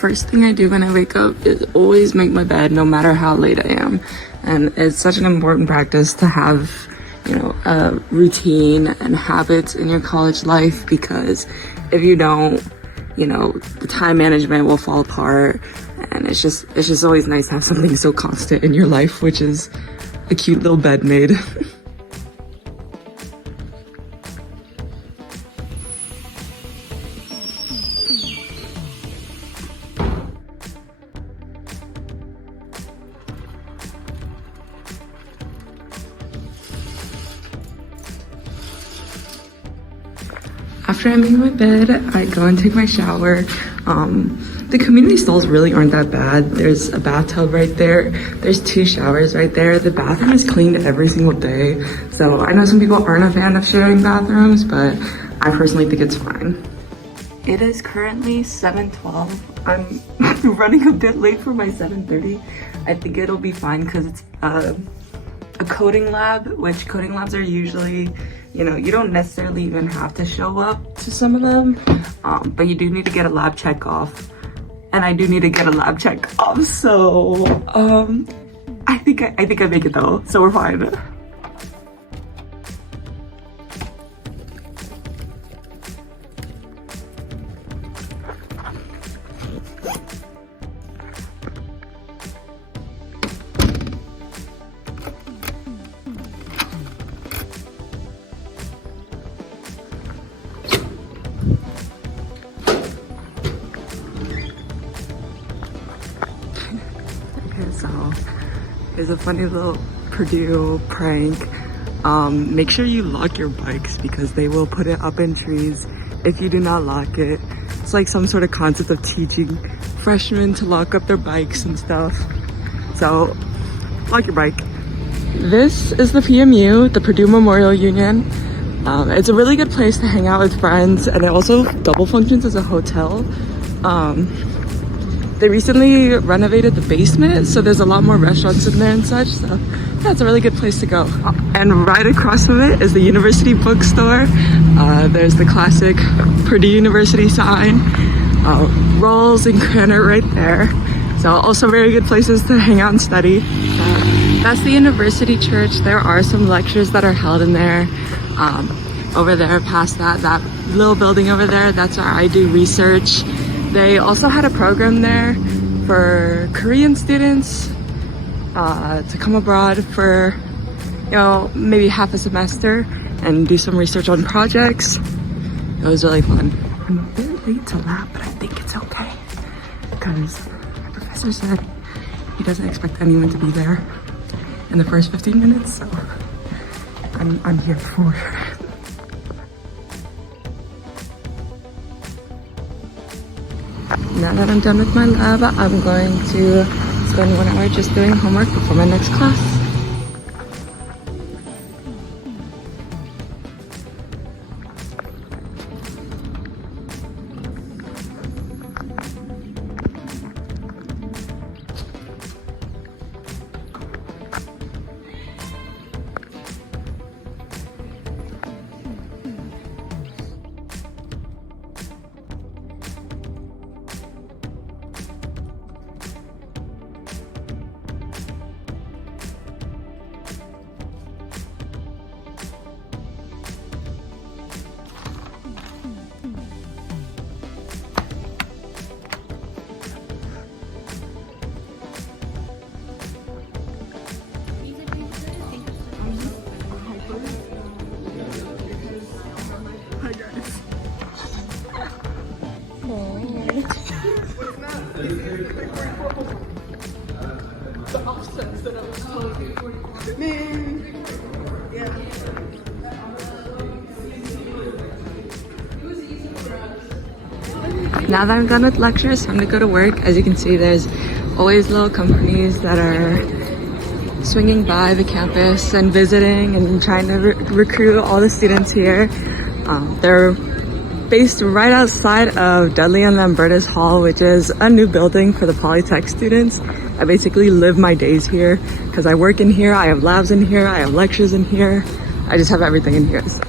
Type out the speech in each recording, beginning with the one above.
first thing I do when I wake up is always make my bed, no matter how late I am. And it's such an important practice to have, you know, a routine and habits in your college life, because if you don't, you know, the time management will fall apart. And it's just always nice to have something so constant in your life, which is a cute little bed made. After I make my bed, I go and take my shower. The community stalls really aren't that bad. There's a bathtub right there. There's 2 showers right there. The bathroom is cleaned every single day. So I know some people aren't a fan of sharing bathrooms, but I personally think it's fine. It is currently 7:12. I'm running a bit late for my 7:30. I think it'll be fine because it's a coding lab, which coding labs are usually, you know, you don't necessarily even have to show up to some of them, but you do need to get a lab check off. And I do need to get a lab check off, so I think I make it though, so we're fine. So here's a funny little Purdue prank. Make sure you lock your bikes because they will put it up in trees if you do not lock it. It's like some sort of concept of teaching freshmen to lock up their bikes and stuff. So lock your bike. This is the PMU, the Purdue Memorial Union. It's a really good place to hang out with friends, and it also double functions as a hotel. They recently renovated the basement, so there's a lot more restaurants in there and such, so yeah, it's a really good place to go. And right across from it is the university bookstore. There's the classic Purdue University sign, rolls and granite right there. So also very good places to hang out and study. That's the university church. There are some lectures that are held in there. Over there past that little building over there, that's where I do research. They also had a program there for Korean students to come abroad for, you know, maybe half a semester and do some research on projects. It was really fun. I'm a bit late to lab, but I think it's okay because my professor said he doesn't expect anyone to be there in the first 15 minutes, so I'm here for it. Now that I'm done with my lab, I'm going to spend 1 hour just doing homework before my next class. The offsets that I was told you. Man. Yeah. Now that I'm done with lectures, time to go to work. As you can see, there's always little companies that are swinging by the campus and visiting and trying to recruit all the students here. They're based right outside of Dudley and Lamberta's Hall, which is a new building for the Polytech students. I basically live my days here because I work in here, I have labs in here, I have lectures in here. I just have everything in here, so.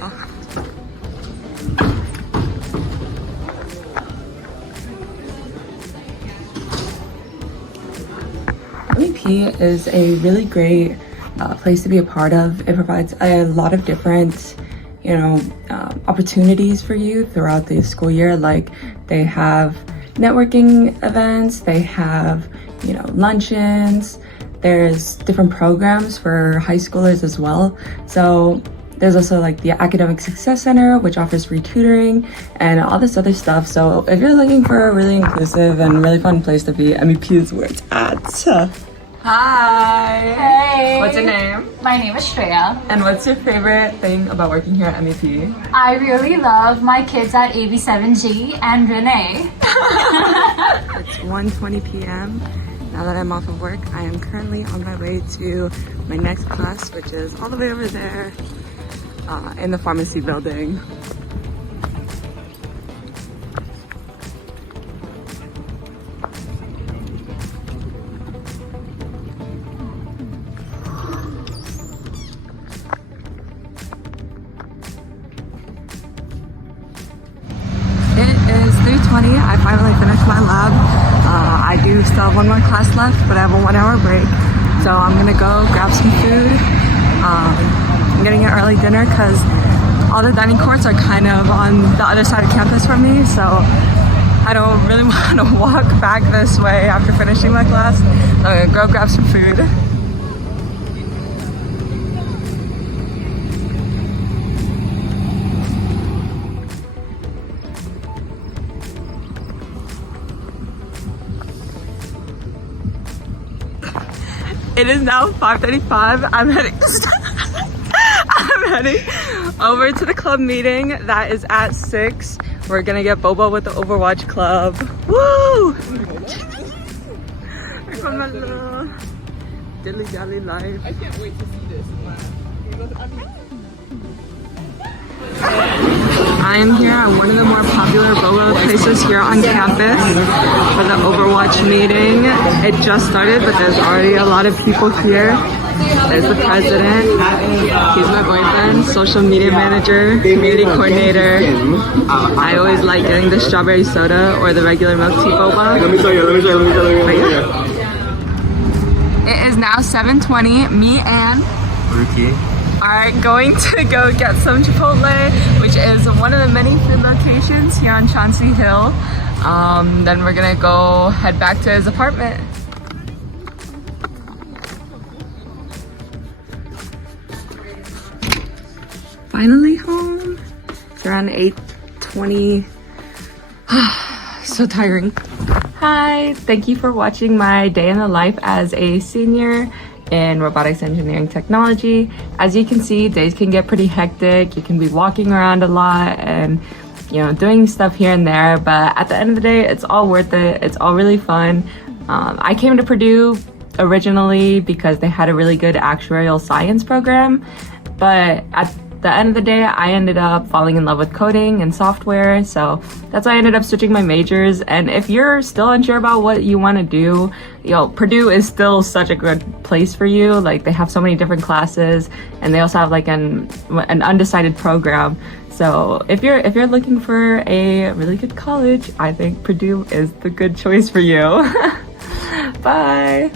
MEP is a really great place to be a part of. It provides a lot of different, opportunities for you throughout the school year. Like they have networking events, they have, luncheons, there's different programs for high schoolers as well. So there's also like the Academic Success Center, which offers free tutoring and all this other stuff. So if you're looking for a really inclusive and really fun place to be, MEP is where it's at. Hi! Hey! What's your name? My name is Shreya. And what's your favorite thing about working here at MEP? I really love my kids at AB7G and Renee. It's 1:20 p.m. Now that I'm off of work, I am currently on my way to my next class, which is all the way over there in the pharmacy building. It is 3:20. I finally finished my lab. I do still have one more class left, but I have a 1 hour break. So I'm gonna go grab some food. I'm getting an early dinner because all the dining courts are kind of on the other side of campus from me. So I don't really want to walk back this way after finishing my class. So I'm gonna go grab some food. It is now 5:35. I'm heading over to the club meeting that is at 6. We're gonna get boba with the Overwatch Club. Woo! We're from my little dilly dally life. I can't wait to see this. I am here at one of the more popular boba places here on campus for the Overwatch meeting. It just started, but there's already a lot of people here. There's the president, he's my boyfriend, social media manager, community coordinator. I always like getting the strawberry soda or the regular milk tea boba. Let me show you. It is now 7:20. Me and Ruki are going to go get some Chipotle, which is one of the many food locations here on Chauncey Hill. Then we're gonna go head back to his apartment. Finally home. It's around 8:20. So tiring. Hi, thank you for watching my day in the life as a senior in robotics engineering technology. As you can see, days can get pretty hectic. You can be walking around a lot and doing stuff here and there, but at the end of the day, it's all worth it. It's all really fun. I came to Purdue originally because they had a really good actuarial science program, but at the end of the day, I ended up falling in love with coding and software, so that's why I ended up switching my majors. And if you're still unsure about what you want to do, Purdue is still such a good place for you. Like, they have so many different classes, and they also have like an undecided program. So if you're looking for a really good college, I think Purdue is the good choice for you. Bye.